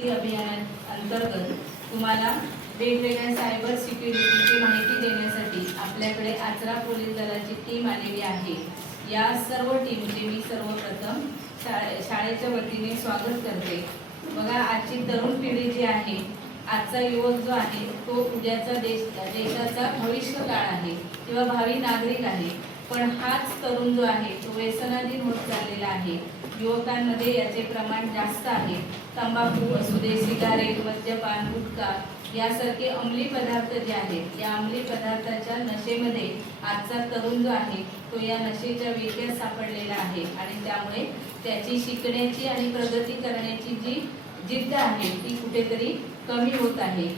नशामुक्ती अभियानांतर्गत तुम्हाला वेगवेगळ्या सायबर सिक्युरिटीची माहिती देण्यासाठी आपल्याकडे आचरा पोलीस दलाची टीम आलेली आहे। या सर्व टीमचे मी सर्वप्रथम शाळेच्या वतीने स्वागत करते। बघा, आजची तरुण पिढी जी आहे, आजचा युवक जो आहे तो उद्याचा देशाचा भविष्य काळ आहे किंवा भावी नागरिक आहे। पण हाच तरुण जो आहे तो व्यसनाधीन होत चाललेला आहे। युवकांमध्ये याचे प्रमाण जास्त आहे। तंबाखू असू दे, सिगारेट, मद्यपान, गुटखा यासारखे अंमली पदार्थ जे आहेत, या अंमली पदार्थाच्या नशेमध्ये आजचा तरुण जो आहे तो या नशेच्या विळख्यात सापडलेला आहे आणि त्यामुळे त्याची शिकण्याची आणि प्रगती करण्याची जी जिद्द आहे ती कुठेतरी कमी होत आहे।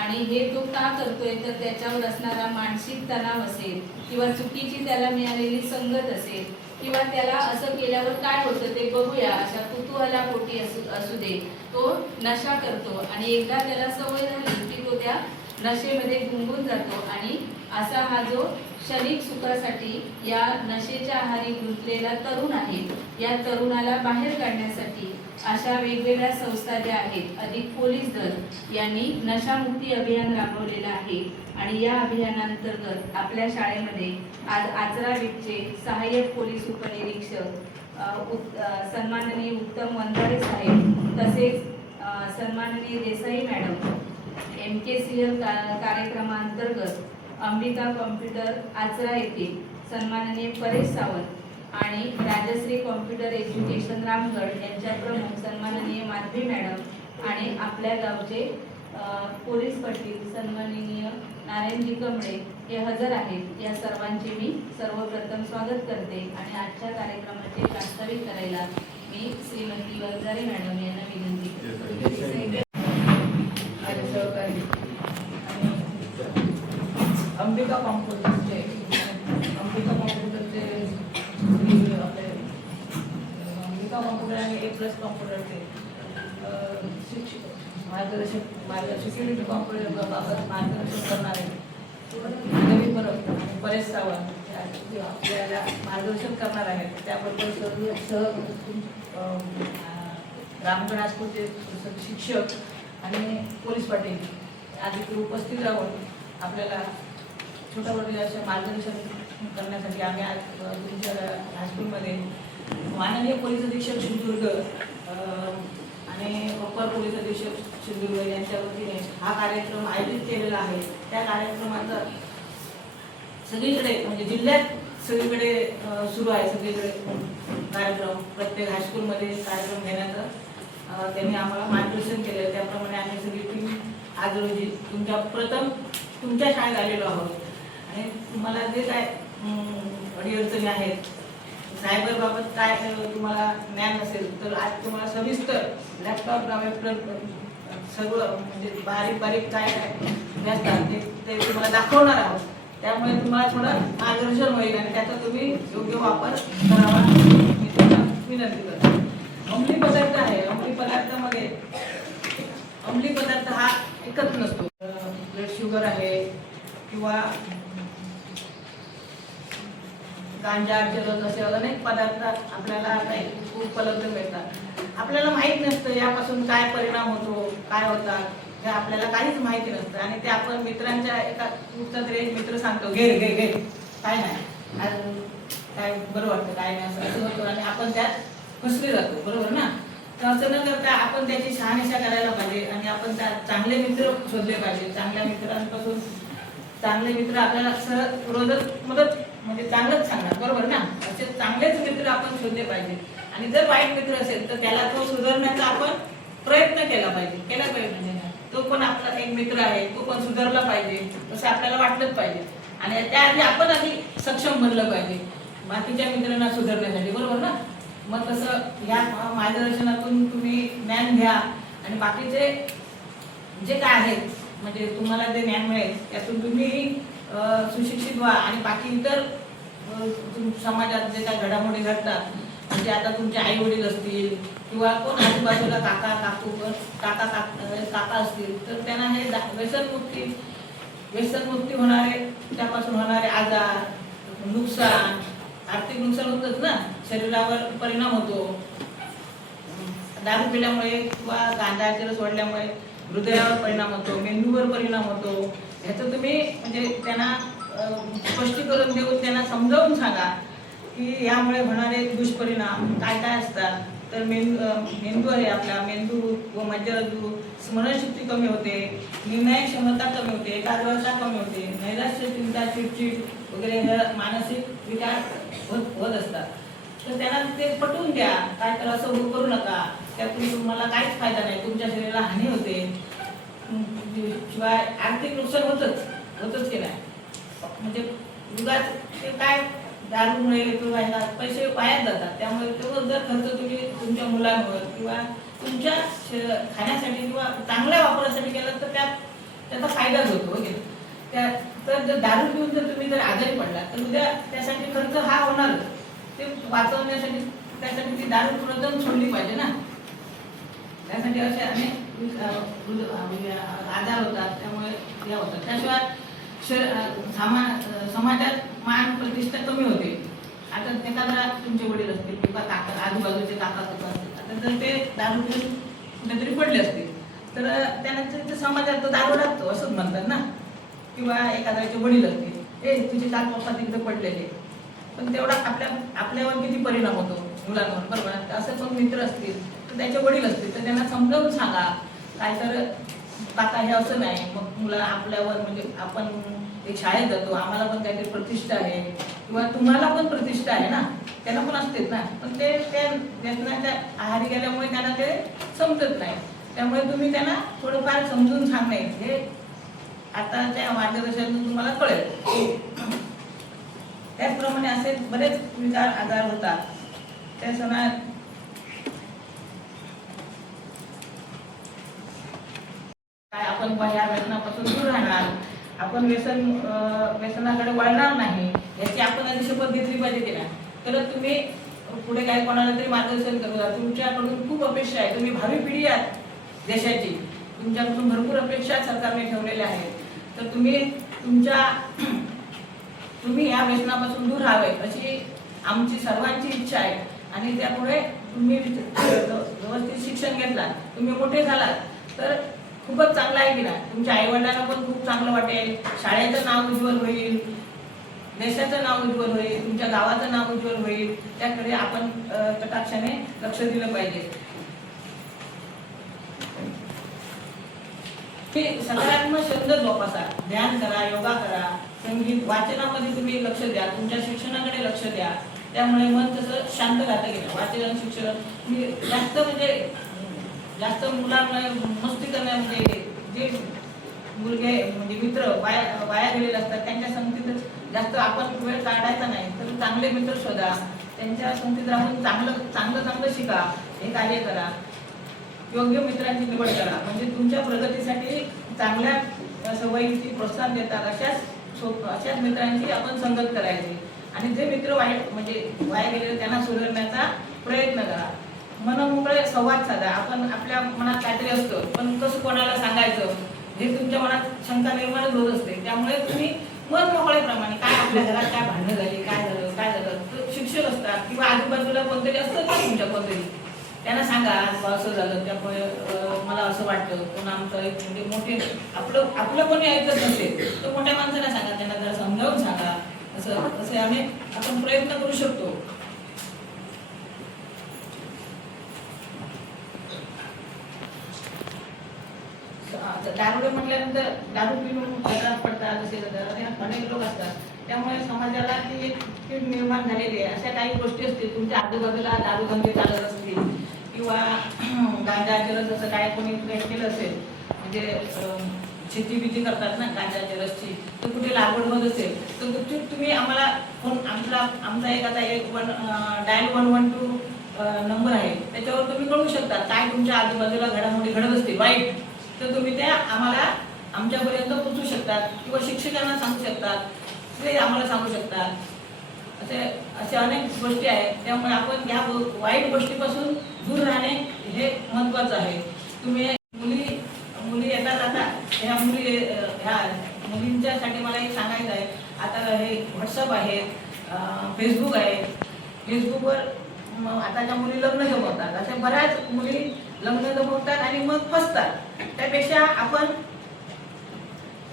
आणि हे तो का करतोय तर त्याच्यावर असणारा मानसिक तणाव असेल किंवा चुकीची त्याला मिळालेली संगत असेल किंवा त्याला असं केल्यावर काय होतं ते बघूया अशा कुतूहलापोटी असू दे, तो नशा करतो आणि एकदा त्याला सवय झाली की तो त्या नशेमध्ये गुंगून जातो आणि असा हा जो क्षणिक सुखासाठी या नशेच्या आहारी गुंतलेला तरुण आहे, या तरुणाला बाहेर काढण्यासाठी अशा वेगवेगळ्या संस्था ज्या आहेत, अधिक पोलीस दल यांनी नशामुक्ती अभियान राबवलेलं आहे। आणि या अभियानांतर्गत आपल्या शाळेमध्ये आज आचरा विभागाचे सहाय्यक पोलीस उपनिरीक्षक सन्माननीय उत्तम वंजारे साहेब, तसेच सन्माननीय देसाई मॅडम, MKCL कार्यक्रमांतर्गत अंबिका कॉम्प्युटर आचरा येथील सन्माननीय परेश सावंत आणि राजश्री कॉम्प्युटर एज्युकेशन रामगड यांच्या प्रमुख सन्माननीय माधवी मॅडम आणि आपल्या गावचे पोलीस पाटील सन्माननीय नारायणजी कमळे हे हजर आहेत। या सर्वांचे मी सर्वप्रथम स्वागत करते आणि आजच्या कार्यक्रमाचे प्रास्ताविक करायला मी श्रीमती वंजारे मॅडम यांना विनंती करते। अंबिका कॉम्प्युटरचे अंबिका कॉम्प्युटर आणि A+ कॉम्प्युटरचे शिक्षक सिक्युरिटी कॉम्प्युटर बाबत मार्गदर्शन करणारे रवी परब आणि परेश सावंत आपल्याला मार्गदर्शन करणार आहेत। त्याबद्दल रामगड हायस्कूलचे शिक्षक आणि पोलीस पाटील आधी उपस्थित राहून आपल्याला छोट्या मोठ्या अशा मार्गदर्शन करण्यासाठी आम्ही आज तुमच्या हायस्कूलमध्ये माननीय पोलीस अधीक्षक सिंधुदुर्ग आणि अप्पर पोलीस अधीक्षक सिंधुदुर्ग यांच्या वतीने हा कार्यक्रम आयोजित केलेला आहे। त्या कार्यक्रमाचा सगळीकडे म्हणजे जिल्ह्यात सगळीकडे सुरू आहे, सगळीकडे कार्यक्रम प्रत्येक हायस्कूलमध्ये कार्यक्रम घेण्याचं त्यांनी आम्हाला मार्गदर्शन केलं। त्याप्रमाणे आम्ही सगळी टीम आज रोजी तुमच्या शाळेत आलेलो आहोत आणि तुम्हाला जे काय अडीअडचणी आहेत, सायबर बाबत काय तुम्हाला ज्ञान नसेल तर आज तुम्हाला सविस्तर लॅपटॉप सगळं म्हणजे बारीक काय असतात ते तुम्हाला दाखवणार आहोत। त्यामुळे तुम्हाला थोडं मार्गदर्शन होईल आणि त्याचा तुम्ही योग्य वापर करावा मी तुम्हाला विनंती करतो। अंमली पदार्थ आहे, अंमली पदार्थामध्ये अंमली पदार्थ हा एकच नसतो, ब्लड शुगर आहे किंवा गांजा, चरस असे अनेक पदार्थ आपल्याला उपलब्ध मिळतात। आपल्याला माहीत नसतं यापासून काय परिणाम होतो, काय होतात, हे आपल्याला काहीच माहिती नसतं आणि ते आपण मित्रांच्या एका कुठचा तरी एक मित्र सांगतो घे घे घे काय नाही, काय बरं वाटतं काय नाही असं होतं आणि आपण त्यात फसले जातो, बरोबर ना। तर असं न करता आपण त्याची शहानिशा करायला पाहिजे आणि आपण त्यात चांगले मित्र शोधले पाहिजे। चांगल्या मित्रांपासून चांगले मित्र आपल्याला रोजच मदत म्हणजे चांगलंच सांगणार, बरोबर ना। असे चांगलेच मित्र आपण शोधले पाहिजे आणि जर वाईट मित्र असेल तर त्याला तो सुधारण्याचा आपण प्रयत्न केला पाहिजे तो पण आपला एक मित्र आहे, तो पण सुधारला पाहिजे असं आपल्याला वाटलंच पाहिजे आणि त्याआधी आपण आधी सक्षम बनलं पाहिजे बाकीच्या मित्रांना सुधारण्यासाठी, बरोबर ना। मग तसं या मार्गदर्शनातून तुम्ही ज्ञान घ्या आणि बाकीचे जे काय आहेत म्हणजे तुम्हाला जे ज्ञान मिळेल त्यातून तुम्ही सुशिक्षित व्हा आणि बाकी इतर समाजात जे काय घडामोडी घडतात म्हणजे आता तुमचे आई वडील असतील किंवा कोण आजूबाजूला काका असतील तर त्यांना हे व्यसनमुक्ती होणारे त्यापासून होणारे आजार, नुकसान, आर्थिक नुकसान होतच ना, शरीरावर परिणाम होतो। दारू पिल्यामुळे किंवा गांजाचे रस सोडल्यामुळे हृदयावर परिणाम होतो, मेंदूवर परिणाम होतो. ह्याचं तुम्ही म्हणजे त्यांना स्पष्टीकरण देऊन त्यांना समजावून सांगा की यामुळे होणारे दुष्परिणाम काय काय असतात. तर मेंदू आहे आपला, मेंदू व मज्जारज्जू, स्मरणशक्ती कमी होते, निर्णय क्षमता कमी होते, एकाग्रता कमी होते, नैराश्य, चिंता, चिडचिड वगैरे हे मानसिक विकार होत असतात. तर त्यांना ते पटवून द्या, काय तर असं करू नका, त्यातून तुम्हाला काहीच फायदा नाही, तुमच्या शरीराला हानी होते, शिवाय आर्थिक नुकसान होतच की नाही. म्हणजे उगाच ते काय दारूमुळे किंवा पैसे वायाच जातात. त्यामुळे तो जर खर्च तुम्ही तुमच्या मुलांवर किंवा तुमच्या खाण्यासाठी किंवा चांगल्या वापरासाठी केला तर त्याचा फायदाच होतो. ओके, तर जर दारू पिऊन जर तुम्ही जर आजारी पडला तर उद्या त्यासाठी खर्च हा होणार. ते वाचवण्यासाठी त्यासाठी ती दारू प्रथम सोडली पाहिजे ना. त्यासाठी असे अनेक आजार होतात, त्यामुळे हे होतात. त्याशिवाय समाजात मान प्रतिष्ठा कमी होते. आता एखादा तुमचे वडील असतील किंवा काका, आजूबाजूचे काका असतील, आता जर ते दारू पिऊन कुठेतरी पडले असतील तर त्यांना समाजात दारू लागतो असंच म्हणतात ना. किंवा एखाद्याचे वडील असतील, हे तुझे काका पप्पा तिकडे पडलेले, पण तेवढा आपल्यावर किती परिणाम होतो मुलांवर, बरोबर. असं पण मित्र असतील तर त्याचे वडील असतील तर त्यांना समजावून सांगा, काय तर काका हे असं नाही. मग मुलं आपल्यावर म्हणजे आपण एक शाळेत जातो, आम्हाला पण काहीतरी प्रतिष्ठा आहे किंवा तुम्हाला पण प्रतिष्ठा आहे ना, त्यांना पण असतेच ना. पण ते व्यसनाच्या आहारी गेल्यामुळे त्यांना ते समजत नाही. त्यामुळे तुम्ही त्यांना थोडंफार समजून सांगणे हे आताच्या मार्गदर्शनातून तुम्हाला कळेल. त्याचप्रमाणे असे बरेच विकार आजार होतात. त्या सणात काय आपण या व्यसनापासून दूर राहणार, आपण व्यसनाकडे वळणार नाही, याची आपण आधी शपथ घेतली पाहिजे की नाही. तर तुम्ही पुढे काय कोणाला तरी मार्गदर्शन करूया. तुमच्याकडून खूप अपेक्षा आहे, तुम्ही भावी पिढी आहात देशाची, तुमच्याकडून भरपूर अपेक्षा सरकारने ठेवलेल्या आहेत. तर तुम्ही या व्यसनापासून दूर राहावे अशी आमची सर्वांची इच्छा आहे. आणि त्यामुळे तुम्ही व्यवस्थित शिक्षण घेतलात, तुम्ही मोठे झालात तर खूपच चांगलं आहे की नाही. तुमच्या आईवडिलांना पण खूप चांगलं वाटेल, शाळेचं नाव उज्ज्वल होईल, देशाचं नाव उज्ज्वल होईल, तुमच्या गावाचं नाव उज्ज्वल होईल. त्याकडे आपण कटाक्षाने लक्ष दिलं पाहिजे. सकारात्मक छंद जोपासा, ध्यान करा, योगा करा, संगीत, वाचनामध्ये तुम्ही लक्ष द्या, तुमच्या शिक्षणाकडे लक्ष द्या. त्यामुळे मन तसं शांत राहतं गेलं. वाचन शिक्षण जास्त मुलांना मस्ती करण्यामध्ये जे मुलगे म्हणजे मित्र वाया गेलेले असतात त्यांच्या संगतीत जास्त आपण वेळ काढायचा नाही. तर चांगले मित्र शोधा, त्यांच्या संगतीत राहून चांगलं शिका, हे कार्य करा. योग्य मित्रांची निवड करा, म्हणजे तुमच्या प्रगतीसाठी चांगल्या सवयीची प्रोत्साहन देतात अशाच मित्रांची आपण संगत करायची. आणि जे मित्र वाया गेलेले त्यांना सुधारण्याचा प्रयत्न करा. मनमोकळे संवाद साधा. आपण आपल्या मनात काहीतरी असतं पण कसं कोणाला सांगायचं हे तुमच्या मनात शंका निर्माणच होत असते. त्यामुळे तुम्ही मनमोकळेप्रमाणे काय आपल्या घरात काय भांडणं झाली, काय झालं, शिक्षक असतात किंवा आजूबाजूला कोणतरी असतं का तुमच्या कोणतरी, त्यांना सांगा असं झालं, त्यामुळे मला असं वाटतं. पण आमचं एक म्हणजे मोठे आपलं कोणी ऐकत नसेल तर मोठ्या माणसाला सांगा, त्यांना जरा समजावून सांगा. असं आपण प्रयत्न करू शकतो. दारुडे म्हटल्यानंतर दारू पिऊन घरात पडतात असे अनेक लोक असतात. त्यामुळे समाजाला ती एक कीड निर्माण झालेली आहे. अशा काही गोष्टी असतील तुमच्या आजूबाजूला, दारू धंदे चालत असतील किंवा गांजाचे रस असं काय कोणी केलं असेल, म्हणजे शेती करतात ना गांजाच्या रसची, तर कुठे लागवड होत असेल तर तुम्ही आम्हाला फोन आमचा एक डायल 112 नंबर आहे, त्याच्यावर तुम्ही कळू शकता काय तुमच्या आजूबाजूला घडामोडी घडत असतील वाईट, तर तुम्ही त्या आम्हाला आमच्यापर्यंत पोहोचू शकतात किंवा शिक्षकांना सांगू शकतात, ते आम्हाला सांगू शकतात. असे अनेक गोष्टी आहेत. त्यामुळे आपण या वाईट गोष्टीपासून दूर राहणे हे महत्त्वाचं आहे. तुम्ही मुली येतात, आता ह्या मुलींच्यासाठी मला एक सांगायचं आहे. आता हे व्हॉट्सअप आहे, फेसबुक आहे. फेसबुकवर आताच्या मुली लग्न जमवतात, अशा बऱ्याच मुली लग्न जमवतात आणि मग फसतात. त्यापेक्षा आपण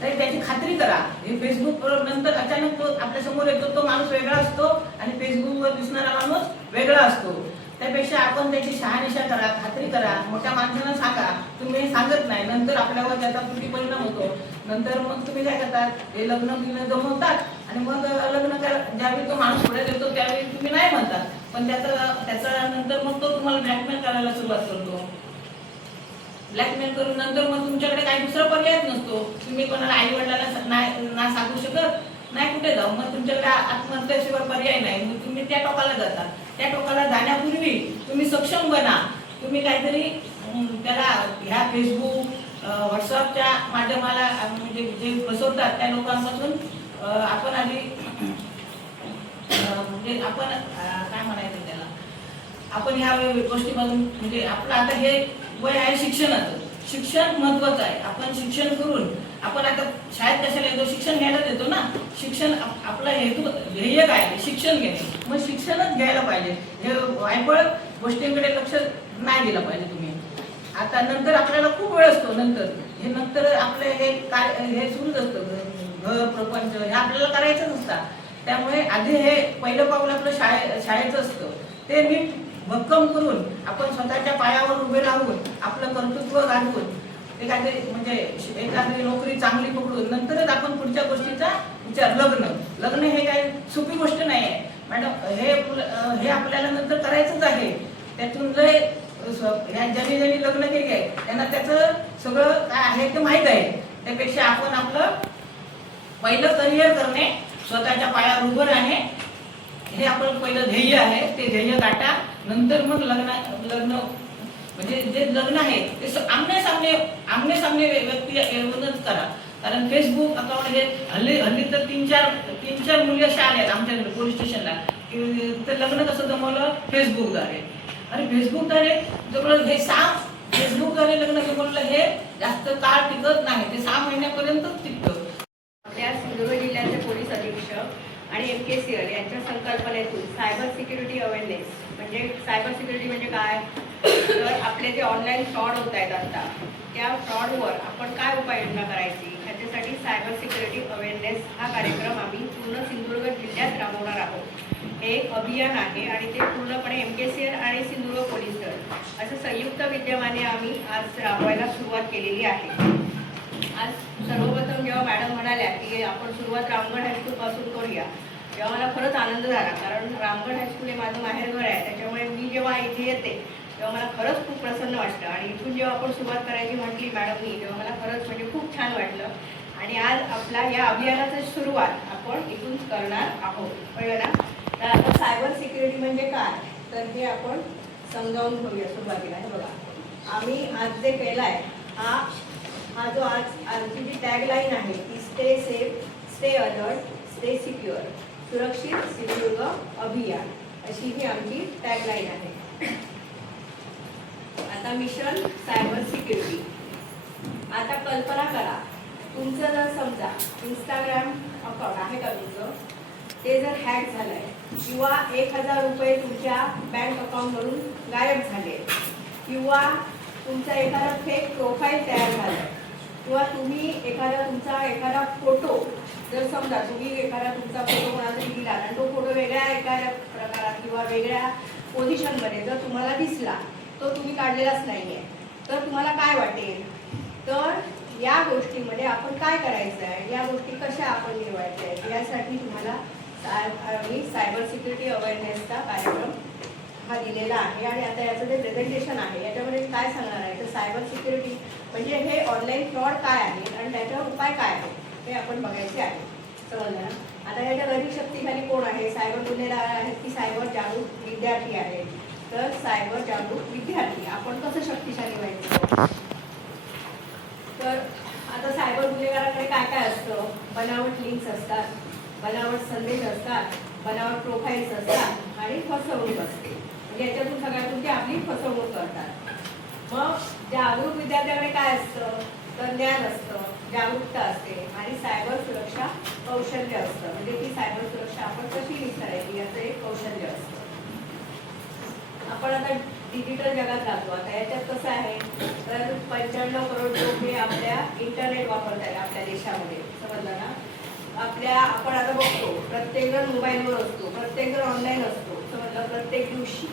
त्याची खात्री करा. हे फेसबुक नंतर अचानक तो आपल्या समोर येतो, तो माणूस वेगळा असतो आणि फेसबुकवर दिसणारा माणूस वेगळा असतो. त्यापेक्षा आपण त्याची शहानिशा करा, खात्री करा, मोठ्या माणसांना सांगा. तुम्ही हे सांगत नाही, नंतर आपल्यावर त्याचा त्रुटी परिणाम होतो. नंतर मग तुम्ही काय करतात, हे लग्न जमवतात आणि मग ज्यावेळी तो माणूस पुढे येतो त्यावेळी तुम्ही नाही म्हणतात, पण त्याचा नंतर मग तो तुम्हाला ब्लॅकमेल करायला सुरुवात करतो. ब्लॅकमेल करून नंतर मग तुमच्याकडे काही दुसरा पर्यायच नसतो. तुम्ही कोणाला आई वडिलांना ना सांगू शकत नाही, कुठे जाऊ, मग तुमच्याकडे आत्महत्येशिवाय पर्याय नाही. मग तुम्ही त्या टोकाला जाता. त्या टोकाला जाण्यापूर्वी तुम्ही सक्षम बना. तुम्ही काहीतरी त्याला ह्या फेसबुक व्हॉट्सअपच्या माध्यमाला म्हणजे जे फसवतात त्या लोकांपासून आपण आधी म्हणजे आपण काय म्हणायचं त्याला, आपण ह्या गोष्टीपासून म्हणजे आपलं आता हे वय आहे शिक्षणाचं. शिक्षण महत्वाचं आहे. आपण शिक्षण करून आपण आता शाळेत कशाला येतो, शिक्षण घ्यायला येतो ना. शिक्षण आपला हेतू ध्येय काय, शिक्षण घेणे. मग शिक्षणच घ्यायला पाहिजे. हे वायफळ गोष्टींकडे लक्ष नाही दिलं पाहिजे तुम्ही. आता नंतर आपल्याला खूप वेळ असतो. नंतर आपलं हे सुरूच असतं, घर प्रपंच हे आपल्याला करायचं नसतं. त्यामुळे आधी हे पहिलं पाऊल आपलं शाळेचं असतं. ते नीट भक्कम करून आपण स्वतःच्या पायावर उभे राहून आपलं कर्तृत्व गाजवून एखादी म्हणजे एखादी नोकरी चांगली पकडून नंतरच आपण पुढच्या गोष्टीचा विचार. लग्न हे काही सोपी गोष्ट नाही आहे मॅडम. हे आपल्याला नंतर करायचंच आहे. त्यातून ज्यांनी लग्न केले आहे त्यांना त्याचं सगळं काय आहे ते माहीत आहे. त्यापेक्षा आपण आपलं पहिलं करिअर करणे, स्वतःच्या पायावर उभं राहणे हे आपलं पहिलं ध्येय आहे. ते ध्येय गाठा. नंतर मग लग्न म्हणजे जे लग्न आहे ते आमने सामने व्यक्ती येऊनच करा. कारण फेसबुक अकाउंट हे हल्ली तर तीन चार मुली अशा आल्या आमच्याकडे पोलीस स्टेशनला की तर लग्न कसं जमवलं, फेसबुकद्वारे. आणि फेसबुकद्वारे जमवलं हे फेसबुकद्वारे लग्न जमवलं हे जास्त काळ टिकत नाही. ते 6 महिन्यापर्यंतच टिकतं. आपल्या सिंधुदुर्ग जिल्ह्याचे पोलीस अधीक्षक आणि MKCL यांच्या संकल्पनेतून सायबर सिक्युरिटी अवेअरनेस म्हणजे सायबर सिक्युरिटी म्हणजे काय, तर आपले जे ऑनलाईन फ्रॉड होत आहेत आता त्या फ्रॉडवर आपण काय उपाययोजना करायची ह्याच्यासाठी सायबर सिक्युरिटी अवेअरनेस हा कार्यक्रम आम्ही पूर्ण सिंधुदुर्ग जिल्ह्यात राबवणार आहोत. हे एक अभियान आहे आणि ते पूर्णपणे MKCL आणि सिंधुदुर्ग पोलीस दल असं संयुक्त विद्यमाने आम्ही आज राबवायला सुरुवात केलेली आहे. आज सर्वप्रथम जेव्हा मॅडम म्हणाल्या की आपण सुरुवात रामगड हायस्कूलपासून करूया, तेव्हा मला खरंच आनंद झाला. कारण रामगड हायस्कूल हे माझं माहेरघर आहे. त्याच्यामुळे मी जेव्हा इथे येते तेव्हा मला खरंच खूप प्रसन्न वाटतं. आणि इथून जेव्हा आपण सुरुवात करायची म्हटली मॅडमनी तेव्हा मला खरंच म्हणजे खूप छान वाटलं. आणि आज आपला या अभियानाची सुरुवात आपण इथून करणार आहोत. कळलं ना. तर आता सायबर सिक्युरिटी म्हणजे काय तर हे आपण समजावून घेऊया सुरुवातीला. हे बघा आम्ही आज जे केलं आहे हा जो आजची जी टॅगलाईन आहे ती stay safe, stay alert, stay secure, सुरक्षित सिंधुदुर्ग अभियान अशी ही आमची टॅगलाईन आहे. आता मिशन सायबर सिक्युरिटी. आता कल्पना करा तुमचं जर समजा इंस्टाग्राम अकाउंट आहे का तुमचं, ते जर हॅक झालंय किंवा 1000 रुपये तुमच्या बँक अकाउंटवरून गायब झाले किंवा तुमचा एखादा फेक प्रोफाईल तयार झालाय किंवा तुम्ही तुमचा एखादा फोटो जर समजा तुम्ही एखादा तुमचा फोटो कोणाला तरी दिला आणि तो फोटो वेगळ्या एखाद्या प्रकारात किंवा वेगळ्या पोझिशनमध्ये जर तुम्हाला दिसला तो तुम्ही काढलेलाच नाहीये तर तुम्हाला काय वाटेल. तर या गोष्टीमध्ये आपण काय करायचं आहे, या गोष्टी कशा आपण निवडायच्या आहेत यासाठी तुम्हाला आम्ही सायबर सिक्युरिटी अवेअरनेसचा कार्यक्रम हा दिलेला आहे. आणि आता याचं जे प्रेझेंटेशन आहे याच्यामध्ये काय सांगणार आहे तर सायबर सिक्युरिटी म्हणजे हे ऑनलाईन फ्रॉड काय आहे आणि त्याच्यावर उपाय काय आहे हे आपण बघायचे आहे. समजलं ना. आता याच्या अधिक शक्तीखाली कोण आहे, सायबर गुन्हेगार आहेत की सायबर जागरूक विद्यार्थी आहेत. तर सायबर जागरूक विद्यार्थी आपण कसं शक्तिशाली व्हायचं. तर आता सायबर गुन्हेगाराकडे काय काय असतं, बनावट लिंक्स असतात, बनावट संदेश असतात, बनावट प्रोफाईल्स असतात आणि फसवणूक असते. म्हणजे याच्यातून सगळ्यात तुमची आपली फसवणूक करतात. मग जागरूक विद्यार्थ्याकडे काय असतं तर ज्ञान असतं, जागरूकता असते आणि सायबर सुरक्षा कौशल्य असतं. म्हणजे ती सायबर सुरक्षा आपण कशी विस्तारायची याचं एक कौशल्य असतं. आपण आता डिजिटल जगात राहतो. आता याच्यात कसं आहे तर 95 करोड लोक हे आपल्या इंटरनेट वापरत आहेत आपल्या देशामध्ये, समजलं ना. आपण आता बघतो प्रत्येकजण मोबाईलवर असतो, प्रत्येकजण ऑनलाईन असतो, समजलं, प्रत्येक दिवशी.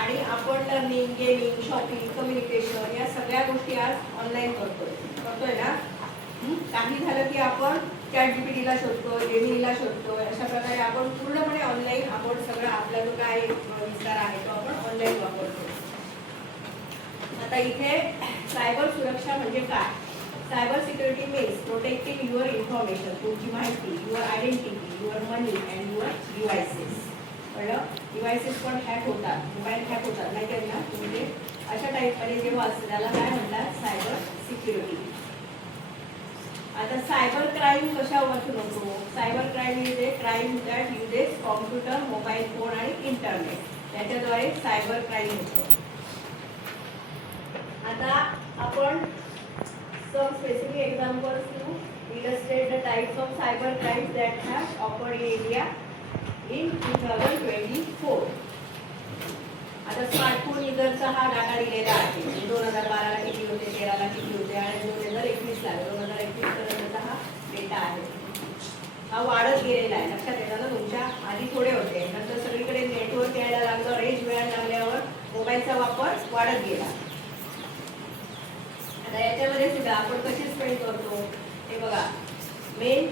आणि आपण लर्निंग, गेमिंग, शॉपिंग, कम्युनिकेशन या सगळ्या गोष्टी आज ऑनलाईन करतोय ना. काही झालं की आपण ChatGPTला शोधतो, जेमिनीला शोधतो. अशा प्रकारे आपण पूर्णपणे ऑनलाईन आपण सगळं आपला जो काय विस्तार आहे तो आपण ऑनलाईन वापरतो. आता इथे सायबर सुरक्षा म्हणजे काय? Cyber security means protecting your information, तुमची माहिती, your identity, your money and your devices. कळलं? डिव्हायसेस पण हॅक होतात, मोबाईल हॅक होतात, नाही का ना. म्हणजे अशा टाईपमध्ये जेव्हा असतं त्याला काय म्हणतात? Cyber security. आता सायबर क्राईम कशापासून होतो? Cyber crime is a crime that uses computer, mobile phone आणि इंटरनेट, त्याच्याद्वारे सायबर क्राईम होतो. आता आपण some specific examples to illustrate the types of cyber crimes that have occurred in India in 2024. आता smartphone युजरचा हा data दिलेला आहे. 2012ला किती होते, 13ला किती होते आणि 2021ला 2021 पर्यंतचा हा डेटा आहे. हा वाढत गेलेला आहे, लक्षात येतं ना तुमच्या. आधी थोडे होते, नंतर सगळीकडे नेटवर्क यायला लागलं, रेंज मिळायला लागल्यावर मोबाईलचा वापर वाढत गेला. आता याच्यामध्ये सुद्धा आपण कशी स्पेंड करतो हे बघा. मेन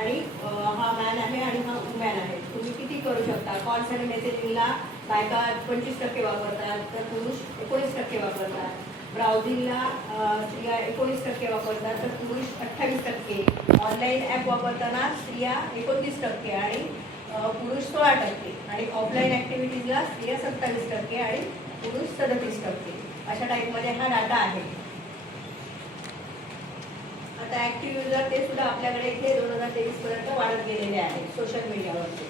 आणि हा मॅन आहे आणि हा वुमॅन आहे. तुम्ही किती करू शकता? कॉल्स आणि मेसेजिंगला बायका 25% वापरतात, तर पुरुष 19% वापरतात. ब्राउझिंगला स्त्रिया 19% वापरतात, तर पुरुष 28%. ऑनलाईन ॲप वापरताना स्त्रिया 29% आणि पुरुष 16%. आणि ऑफलाईन ॲक्टिव्हिटीजला स्त्रिया 27% आणि पुरुष 37%. अशा टाईपमध्ये हा डाटा आहे. आता ॲक्टिव्ह युजर ते सुद्धा आपल्याकडे इथे 2023 पर्यंत वाढत गेलेले आहेत सोशल मीडियावरचे.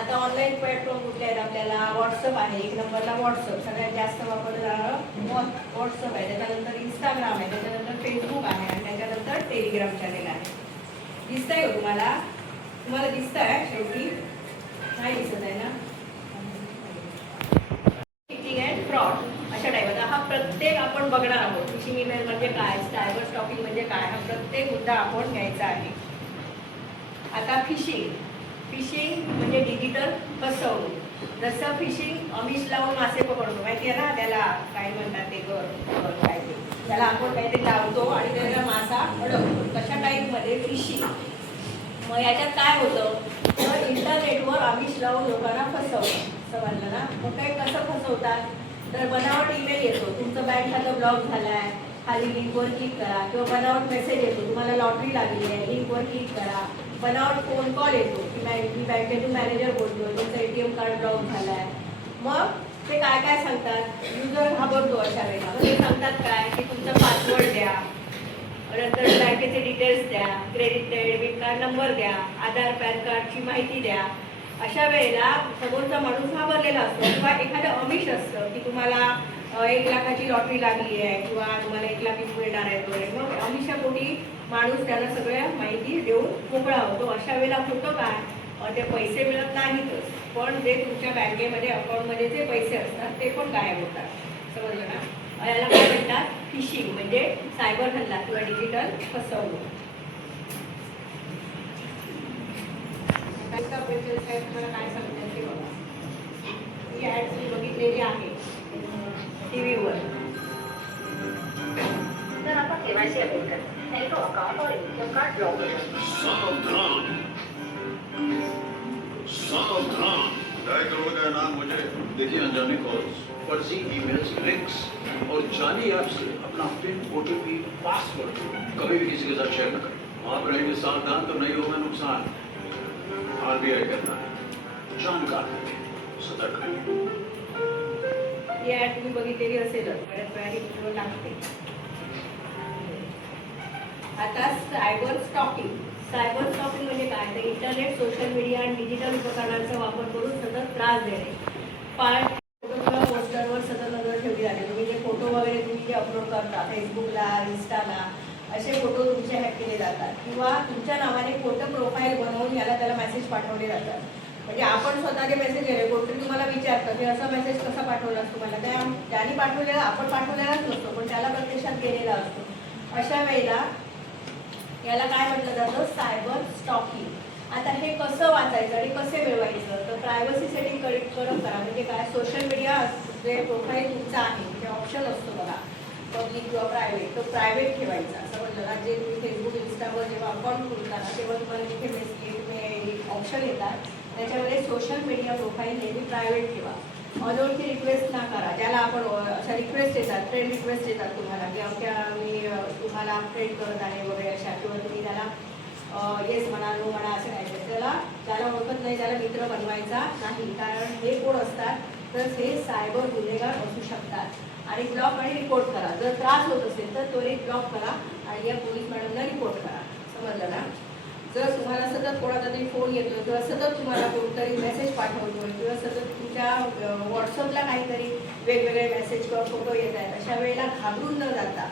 आता ऑनलाईन प्लॅटफॉर्म कुठले आहेत आपल्याला? व्हॉट्सअप आहे, एक नंबरला व्हॉट्सअप, सगळ्यात जास्त वापरलं जाणारं व्हॉट्सअप आहे. त्याच्यानंतर इंस्टाग्राम आहे, त्याच्यानंतर फेसबुक आहे आणि त्याच्यानंतर टेलिग्राम चॅनेल आहे. दिसतंय का तुम्हाला? तुम्हाला दिसतंय शेवटी? नाही दिसत आहे ना. फिशिंग अँड फ्रॉड अशा टाईप. आता हा प्रत्येक आपण बघणार आहोत. फिशिंग ईमेल म्हणजे काय, सायबर स्टॉकिंग म्हणजे काय, हा प्रत्येक मुद्दा आपण घ्यायचा आहे. आता फिशिंग म्हणजे डिजिटल फसवणूक. जसं फिशिंग अमिष लावून मासे पकडतो, माहिती आहे ना त्याला, काय म्हणतात ते काय ते, त्याला आपण काहीतरी लावतो आणि त्याला मासा अडकतो. तशा टाईपमध्ये फिशिंग. मग याच्यात काय होतं तर इंटरनेटवर आमिष लावून लोकांना फसवतं, समजलं ना. मग काही कसं फसवतात तर बनावट ईमेल येतो, तुमचं बँक खातं ब्लॉक झालं आहे, खाली लिंकवर क्लिक करा. किंवा बनावट मेसेज येतो, तुम्हाला लॉटरी लागली आहे, लिंकवर क्लिक करा. बनावट फोन कॉल येतो की मी बँकेतून मॅनेजर बोलतो, तुमचं ATM कार्ड ब्लॉक झालं आहे. मग ते काय काय सांगतात, युजर घाबरतो अशा वेळेला. मग ते सांगतात काय की तुमचा पासवर्ड द्या, नंतर बँकेचे डिटेल्स द्या, क्रेडिट डेबिट कार्ड नंबर द्या, आधार पॅन कार्डची माहिती द्या. अशा वेळेला समोरचा माणूस घाबरलेला असतो किंवा एखादं अमिष असतं की तुम्हाला 1 लाखाची लॉटरी लागली आहे किंवा तुम्हाला 1 लाख मिळणार आहे वगैरे. मग अमिषापोटी माणूस त्याला सगळ्या माहिती देऊन मोकळा होतो. अशा वेळेला होतं काय, ते पैसे मिळत नाहीतच, पण जे तुमच्या बँकेमध्ये अकाउंटमध्ये जे पैसे असतात ते पण गायब होतात, समजलं ना. याला काय म्हणतात? फिशिंग म्हणजे सायबर हल्ला किंवा डिजिटल फसवणूक. तुम्हाला काय सांगतात ते बघा. ही ॲड तुम्ही बघितलेली आहे टीव्हीवर. जर आपका केवाईसी अपडेट करना नहीं तो अकाउंट और एटीएम कार्ड ब्लॉक हो जाएगा। सावधान। क्या करोगे का नाम मुझे? देखिए अनजाने कॉल्स, फर्जी ईमेल्स, लिंक्स और जाली ऐप से अपना पिन, OTP, पासवर्ड कभी भी किसी के साथ शेयर न करें। आप रहेंगे सावधान तो नहीं होगा नुकसान। RBI कहता है जानकार रहिए, सतर्क रहिए। ही ॲड तुम्ही बघितलेली असेलच, बऱ्याच वेळा ही व्हिडिओ लागते. आता सायबर स्टॉकिंग म्हणजे काय, तर इंटरनेट, सोशल मीडिया आणि डिजिटल उपकरणांचा वापर करून सतत त्रास देणे. पोस्टरवर सतत नजर ठेवली जाते. तुम्ही जे फोटो वगैरे तुम्ही जे अपलोड करता फेसबुकला, इन्स्टाला, असे फोटो तुमचे हॅक केले जातात किंवा तुमच्या नावाने खोटं प्रोफाईल बनवून त्याला मेसेज पाठवले जातात. म्हणजे आपण स्वतः जे मेसेज आहे कोणतरी तुम्हाला विचारतं की असा मेसेज कसा पाठवलास तुम्हाला, त्याने पाठवलेला आपण पाठवलेलाच नसतो पण त्याला प्रत्यक्षात गेलेला असतो. अशा वेळेला याला काय म्हटलं जातं, सायबर स्टॉकिंग. आता हे कसं वाचायचं आणि कसे मिळवायचं, तर प्रायव्हसी सेटिंग करेक्ट करा. म्हणजे काय, सोशल मीडिया जे प्रोफाईल तुमचा आहे जे ऑप्शन असतो बघा पब्लिक किंवा प्रायव्हेट, तो प्रायव्हेट ठेवायचा. समजलं ना, जे तुम्ही फेसबुक इंस्टावर जेव्हा अकाउंट खोलता ना तेव्हा तुम्हाला तिथे मेसेज ऑप्शन येतात, त्याच्यामध्ये सोशल मीडिया प्रोफाईल नेहमी प्रायव्हेट ठेवा. अनोळखी रिक्वेस्ट ना करा. ज्याला आपण अशा रिक्वेस्ट येतात, फ्रेंड रिक्वेस्ट येतात तुम्हाला की अवघ्या मी तुम्हाला फ्रेंड करत आहे वगैरे अशा, किंवा तुम्ही त्याला येस म्हणा नो म्हणा असं काय, त्याला ओळखत नाही त्याला मित्र बनवायचा नाही. कारण हे कोण असतात तर हे सायबर गुन्हेगार असू शकतात. आणि ब्लॉक आणि रिपोर्ट करा. जर त्रास होत असेल तर त्वरित ब्लॉक करा आणि या पोलीस मॅडमला रिपोर्ट करा. समजलं ना. जर तुम्हाला सतत कोणाचा तरी फोन येतो किंवा सतत तुम्हाला कोणतरी मेसेज पाठवतोय किंवा सतत तुमच्या व्हॉट्सअपला काहीतरी वेगवेगळे मेसेज किंवा फोटो येत आहेत, अशा वेळेला घाबरून न जाता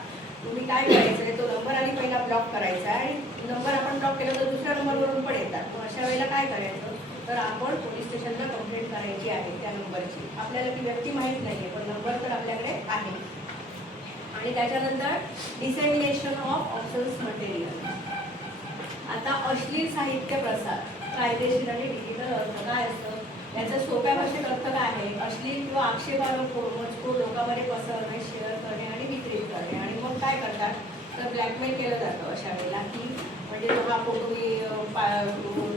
तुम्ही काय करायचं आहे, तो नंबर आधी पहिला ब्लॉक करायचा आहे. आणि नंबर आपण ब्लॉक केला तर दुसऱ्या नंबरवरून पण येतात. मग अशा वेळेला काय करायचं, तर आपण पोलीस स्टेशनला कंप्लेंट करायची आहे त्या नंबरची. आपल्याला ती व्यक्ती माहीत नाही आहे पण नंबर तर आपल्याकडे आहे. आणि त्याच्यानंतर डिसेमिनेशन ऑफ ऑफेन्स मटेरियल. आता अश्लील साहित्य प्रसार, कायदेशीर आणि डिजिटल अर्थ काय असतं, याचा सोप्या भाषेत अर्थ काय आहे, अश्लील किंवा आक्षेपार्ह मजकूर लोकांमध्ये पसरणे, शेअर करणे आणि वितरित करणे. आणि मग काय करतात तर ब्लॅकमेल केलं जातं अशा वेळेला की म्हणजे हा फोटो मी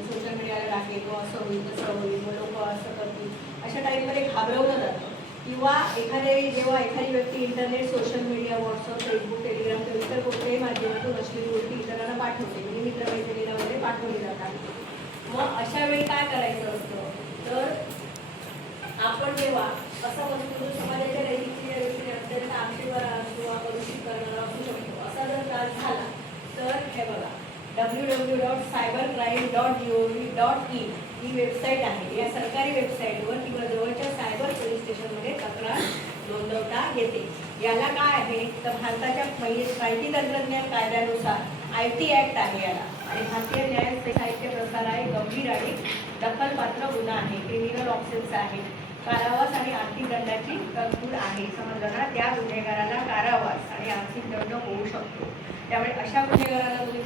सोशल मीडियाला टाकेल किंवा असं होईल तसं होईल, मग लोक असं करतील, अशा टाईपमध्ये घाबरवलं जातं. किंवा जेव्हा एखादी व्यक्ती internet, social media, WhatsApp, Facebook, Telegram किंवा इतर कोणत्याही माध्यमातून अश्लील गोष्टी इतरांना पाठवते, म्हणजे मित्रमैत्रिणीला वगैरे पाठवली जातात. मग अशा वेळी काय करायचं असतं, तर आपण जेव्हा असा वस्तू समाजाच्या नैतिकतेच्या दृष्टीने अत्यंत आक्षेपार्ह किंवा कलुषित करणारा असू शकतो, असा जर त्रास झाला तर हे बघा www.cybercrime.gov.in ही वेबसाईट आहे. या सरकारी वेबसाईटवर किंवा जवळच्या सायबर पोलीस स्टेशनमध्ये तक्रार नोंदवता येते. याला काय आहे तर भारताच्या माहिती तंत्रज्ञान कायद्यानुसार IT ॲक्ट आहे याला. आणि भारतीय न्याय साहित्य प्रसार आहे गंभीर आणि दखलपात्र गुन्हा आहे, क्रिमिनल ऑफेन्स आहे, कारावास आणि आर्थिक दंडाची तरतूद आहे. समजलं ना. त्या गुन्हेगाराला कारावास आणि आर्थिक दंड होऊ शकतो. त्यामुळे अशा गुन्हेगाराला तुम्ही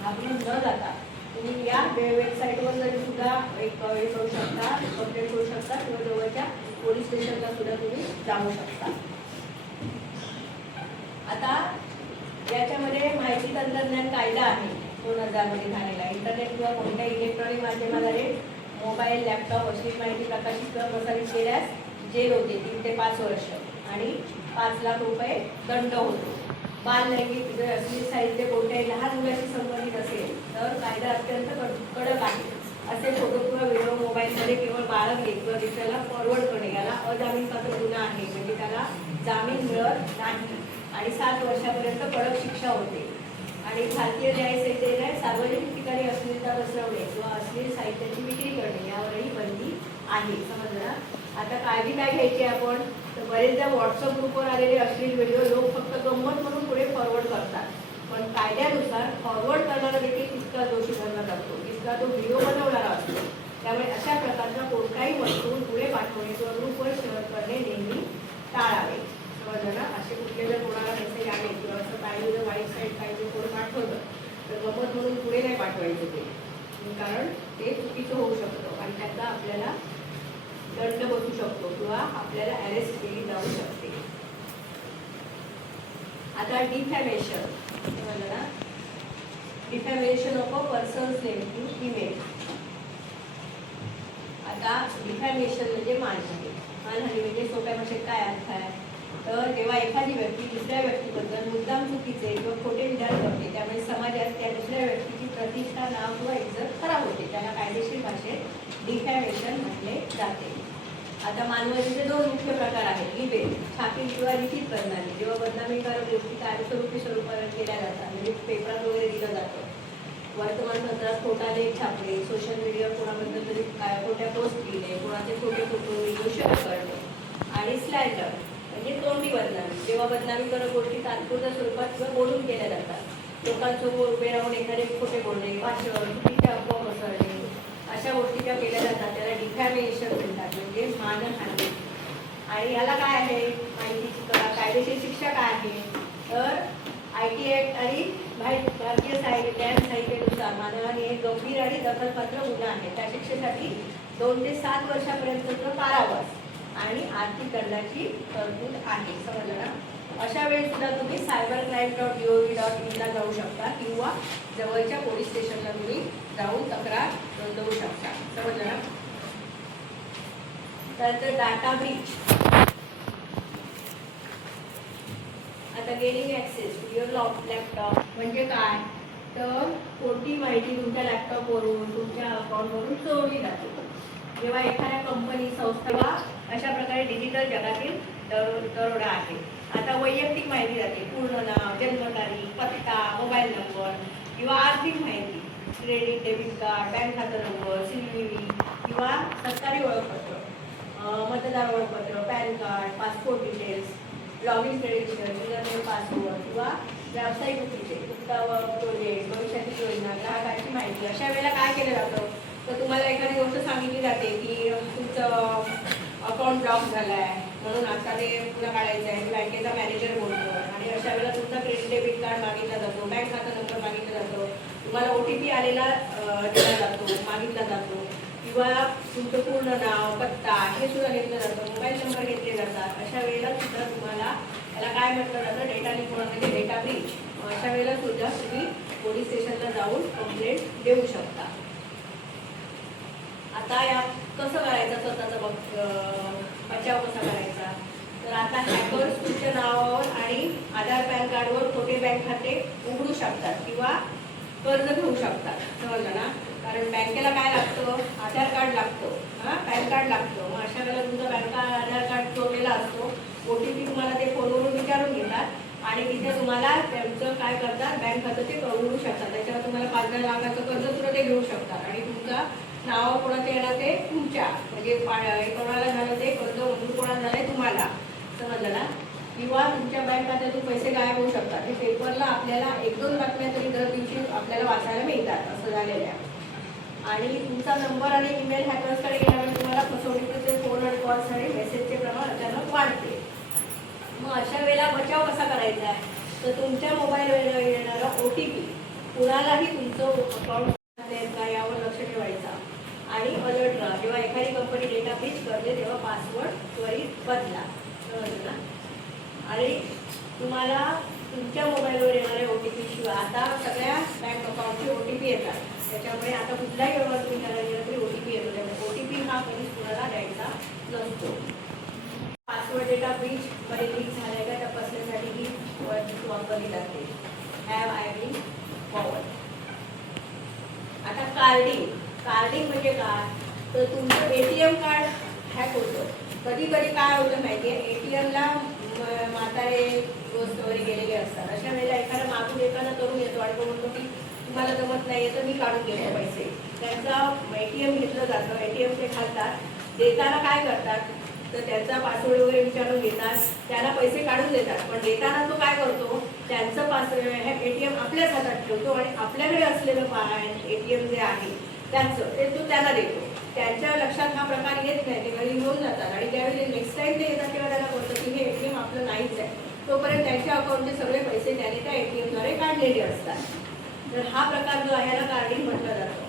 घाबरून न जाता तुम्ही या वेबसाईटवर जरी सुद्धा एक हे करू शकता, कंप्लेंट करू शकता किंवा जवळच्या पोलीस स्टेशनला सुद्धा तुम्ही जाऊ शकता. आता याच्यामध्ये माहिती तंत्रज्ञान कायदा आहे 2000 मध्ये झालेला. इंटरनेट किंवा कोणत्याही इलेक्ट्रॉनिक माध्यमाद्वारे मोबाईल, लॅपटॉप अश्लील माहिती प्रकाशित किंवा प्रसारित केल्यास जेल होते 3 ते 5 वर्ष आणि 5 लाख रुपये दंड होतो. बाल लैंगिक जर अश्लील साहित्य कोणत्याही लहान मुलाशी संबंधित असेल तर कायदा अत्यंत कडक आहे. असे फोटो किंवा व्हिडिओ मोबाईलमध्ये केवळ बाळगले किंवा दुसऱ्याला फॉरवर्ड करणे याला अजामीनपात्र गुन्हा आहे. म्हणजे त्याला जामीन मिळत नाही आणि 7 वर्षापर्यंत कडक शिक्षा होते. आणि भारतीय न्याय संहितेने सार्वजनिक ठिकाणी अश्लीलता पसरवणे किंवा अश्लील साहित्याची विक्री करणे यावरही बंदी आहे. समजलं. आता काळजी काय घ्यायची आपण, तर बरेचदा व्हॉट्सअप ग्रुपवर आलेले अश्लील व्हिडिओ लोक फक्त गंमत म्हणून पुढे फॉरवर्ड करतात. पण कायद्यानुसार फॉरवर्ड करणारा देखील तितका दोषी धरला जातो जितका तो व्हिडिओ बनवणारा असतो. त्यामुळे अशा प्रकारचा कोणताही मजकूर पुढे पाठवणे किंवा ग्रुपवर शेअर करणे नेहमी टाळावे. समजलं ना. असे कुठले जर कोणाला मेसेज आले किंवा असं काही जर वाईट साईड काही जर कोणी पाठवलं तर गंमत म्हणून पुढे नाही पाठवायचं ते, कारण ते चुकीचं होऊ शकतं आणि त्याचा आपल्याला दंड बसू शकतो किंवा आपल्याला अरेस्ट केली जाऊ शकते. आता डिफॅमेशन, समजलं ना. Defamation of a person's name to image. आता डिफॅमेशन म्हणजे मानहानी. मानहानी म्हणजे सोप्या भाषेत काय अर्थ आहे, तर जेव्हा एखादी व्यक्ती दुसऱ्या व्यक्तीबद्दल मुद्दाम चुकीचे किंवा खोटे विधान करते त्यामुळे समाजात त्या दुसऱ्या व्यक्तीची प्रतिष्ठा, नाव किंवा इज्जत खराब होते, त्याला कायदेशीर भाषेत डिफॅमेशन म्हटले जाते. आता मानवाचे 2 मुख्य प्रकार आहेत. लिबेल, छापील किंवा लिखित बदनामी. जेव्हा बदनामीकारक गोष्टी कायमस्वरूपी स्वरूपात केल्या जातात, म्हणजे पेपरात वगैरे दिलं जातं, वर्तमानपत्रात खोटा लेख छापले, सोशल मीडियावर कोणाबद्दल तरी खोट्या पोस्ट केले, कोणाचे खोटे फोटो व्हिडिओ शेअर करणे. आणि स्लॅन्डर म्हणजे तोंडी बदनामी. जेव्हा बदनामीकारक गोष्टी तात्पुरत्या स्वरूपात किंवा बोलून केल्या जातात, लोकांसमोर उभे राहून एखादे खोटे बोलणे, भाषण, चुकीच्या अफवा पसरणे, अशा गोष्टी ज्या केल्या जातात त्याला डिफॅमेशन म्हणतात, म्हणजे मानहानी. आणि याला काय आहे माहिती, कायदेशीर शिक्षा काय आहे तर IT ऍक्ट आणि भारतीय न्याय संहितेनुसार मानहानी हे गंभीर आणि दखलपात्र गुन्हा आहे. त्या शिक्षेसाठी 2 ते 7 वर्षापर्यंतचा कारावास आणि आर्थिक दंडाची तरतूद आहे. समजलं ना? अशा वेळेस सुद्धा तुम्ही cybercrime.gov.in ला जाऊ शकता किंवा जवळच्या पोलीस स्टेशनला तुम्ही जाऊन तक्रार नोंदवू शकता. समजलं ना? त्यानंतर डाटा ब्रीच. आता gaining access to your laptop म्हणजे काय तर कोणती माहिती तुमच्या लॅपटॉपवरून तुमच्या अकाउंटवरून चोरली जाते. जेव्हा एखाद्या कंपनी संस्था अशा प्रकारे डिजिटल जगातील दरोडा आहे. आता वैयक्तिक माहिती जाते, पूर्ण नाव, जन्मतारीख, पत्ता, मोबाईल नंबर किंवा आर्थिक माहिती, क्रेडिट, डेबिट कार्ड, बँक खाता नंबर, CVV किंवा सरकारी ओळखपत्र, मतदार ओळखपत्र, pan card, passport details, log in credential, username, password किंवा व्यावसायिक उपयोगी प्रोजेक्ट, भविष्यातील योजना, ग्राहकांची माहिती. अशा वेळेला काय केलं जातं तर तुम्हाला एखादी गोष्ट सांगितली जाते की तुमचं अकाउंट ब्लॉक झालं आहे म्हणून आता ते पुन्हा काढायचं आहे. बँकेचा मॅनेजर बोलतो आणि अशा वेळेला तुमचा क्रेडिट डेबिट कार्ड मागितला जातो, बँक खाता नंबर मागितला जातो, तुम्हाला OTP आलेला दिला जातो, मागितला जातो किंवा तुमचं पूर्ण नाव, पत्ता हे सुद्धा घेतलं जातं, मोबाईल नंबर घेतले जातात. अशा वेळेला सुद्धा तुम्हाला त्याला काय म्हटलं जातं डेटा लिक म्हणजे डेटा ब्रीच. अशा वेळेला सुद्धा तुम्ही पोलीस स्टेशनला जाऊन कंप्लेंट देऊ शकता. आता या कसं करायचं स्वतःचा बचाव कसा करायचा तर आता हॅकर्स तुमच्या नावावर आणि आधार पॅन कार्डवर खोटे बँक खाते उघडू शकतात किंवा कर्ज घेऊ शकतात. समजलं ना? कारण बँकेला काय लागतं आधार कार्ड लागतं, पॅन कार्ड लागतं. मग अशा वेळेला तुमचा आधार कार्ड चोरलेला असतो, OTP तुम्हाला ते फोनवरून विचारून घेतात आणि तिथे तुम्हाला त्यांचं काय करतात बँक खातं ते उघडू शकतात. त्याच्यावर तुम्हाला 5-10 लाखाचं कर्ज सुद्धा ते घेऊ शकतात आणि तुमचा नाव कोणाचं येणार ते तुमच्या म्हणजे कोणाला झालं ते कर्ज मंजूर कोणाला झालंय तुम्हाला. समजलं ना? किंवा तुमच्या बँक खात्यातून पैसे गायब होऊ शकतात. हे पेपरला आपल्याला 1-2 बातम्या तरी दर दिवशी आपल्याला वाचायला मिळतात असं झालेलं आहे. आणि तुमचा नंबर आणि ईमेल हॅकर्सकडे गेल्यामुळे तुम्हाला फसवणुकीचे फोन आणि कॉल्स आणि मेसेजचे प्रमाण अचानक वाढते. मग अशा वेळेला बचाव कसा करायचा आहे तर तुमच्या मोबाईलवर येणारा OTP कुणालाही तुमचं अकाउंट का यावर लक्ष ठेवायचा आणि अलर्ट राहा. जेव्हा एखादी कंपनी डेटा ब्रीच करते तेव्हा पासवर्ड त्वरित बदला. समजलं ना? आणि तुम्हाला तुमच्या मोबाईलवर येणारे OTP शिवाय आता सगळ्या बँक अकाउंटचे OTP येतात. त्याच्यामुळे आता कुठलाही व्यवहार तुम्ही करायला गेला तरी OTP येतो. त्यामुळे OTP हा कधीच कुणाला द्यायचा नसतो. पासवर्ड डेटा ब्रीच मध्ये लीक झालाय का तपासण्यासाठी ही वापरली जाते. Have I been forward. आता कार्डिंग म्हणजे काय तर तुमचं ATM कार्ड हॅक होतं. कधी कधी काय होतं माहिती आहे ATMला म्हातारे दोस्त वगैरे गेलेले असतात. अशा वेळेला एखादा मागून एखादा तरुण येतो आणि तो म्हणतो की तुम्हाला जमत नाही तर मी काढून घेतो पैसे. त्यांचा ATM घेतलं जातं, ATM ते घालतात. देताना काय करतात तर त्यांचा पासवर्ड वगैरे विचारून घेतात, त्याला पैसे काढून देतात. पण देताना तो काय करतो त्यांचं ATM आपल्याच हातात ठेवतो आणि आपल्याकडे असलेलं ATM जे आहे त्याचं ते तो त्याला देतो. त्यांच्या लक्षात हा प्रकार येत नाही, ते घरी घेऊन जातात आणि त्यावेळी नेक्स्ट टाइम ते येतात तेव्हा त्याला कळतं की हे ATM आपलं नाहीच आहे. तोपर्यंत त्यांच्या अकाउंटचे सगळे पैसे त्याने त्या ATMद्वारे काढलेले असतात. तर हा प्रकार जो आहे याला कार्डिंग म्हटलं जातं.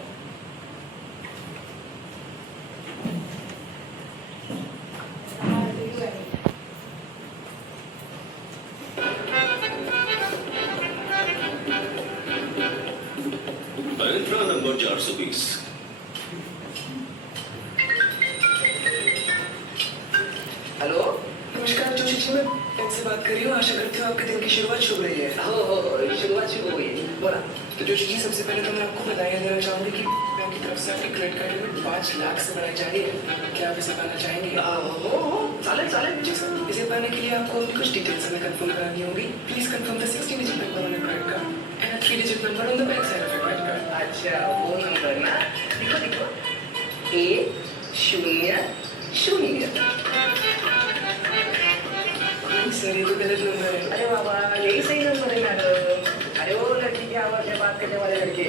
Mantra number 420. हेलो नमस्कार जोशी जी, मैं इनसे बात कर रही हूँ. आशा करती हूँ आपके दिन की शुरुआत शुभ रही है. हो शुरुआत शुभ हुई. बोला. तो जोशी जी, सबसे पहले तो मैं आपको बधाई देना चाहूंगी कि बैंक की तरफ से आपकी क्रेडिट कार्ड लिमिट 5 लाख से बढ़ाई जा रही है. क्या आप इसे पाना चाहेंगे? हो चालेल. जी सर, इसे पाने के लिए आपको कुछ डिटेल्स हमें कंफर्म करानी होगी. Please confirm the 16-digit number on your credit card end 3-digit number on the back side of your credit card. अच्छा वो नंबर ना लिखो 100. नहीं सर, ये तो गलत नंबर है. अरे बाबा यही सही नंबर है मॅडम. अरे वो लड़की क्या आवाज है बात करने वाले लड़के?